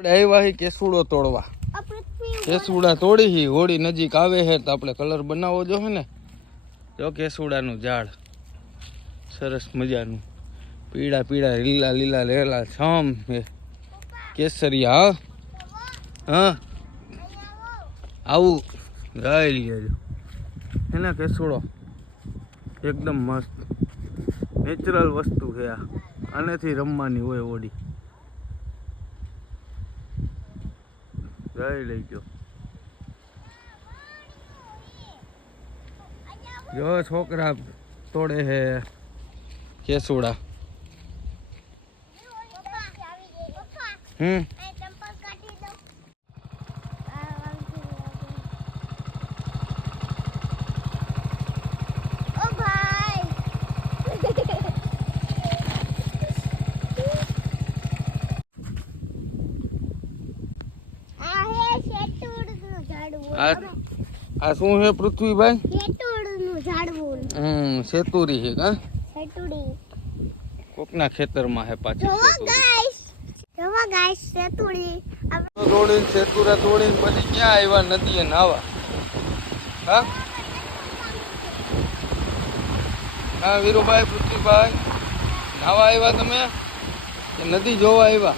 આપણે આવ્યા હી કેસુડો તોડવા. કેસુડા તોડી હી હોળી નજીક આવે છે તો આપણે કલર બનાવવો જો હે ને. જો કેસુડાનું ઝાડ સરસ મજાનું પીળા પીળા લીલા લીલા લેલા છમ કેસરિયા. હા આવું ગાય લેજો એને કેસુડો એકદમ મસ્ત નેચરલ વસ્તુ છે આ. આનેથી રમવાની હોય હોળી. ગાય લઈ ગયો જો છોકરા તોડે હે કેસુડા. આ શું હે પૃથ્વીભાઈ? સેતુરનું ઝાડવું. સેતુરી છે કા? સેતુરી. કોકના ખેતરમાં હે પાછી. જોવા ગાઈસ સેતુરી. તોડીને સેતુરા તોડીને પછી ક્યાં આવ્યા નદીએ નાવા? હા હા વીરુભાઈ પૃથ્વીભાઈ નાવા આવ્યા તમે કે નદી જોવા આવ્યા?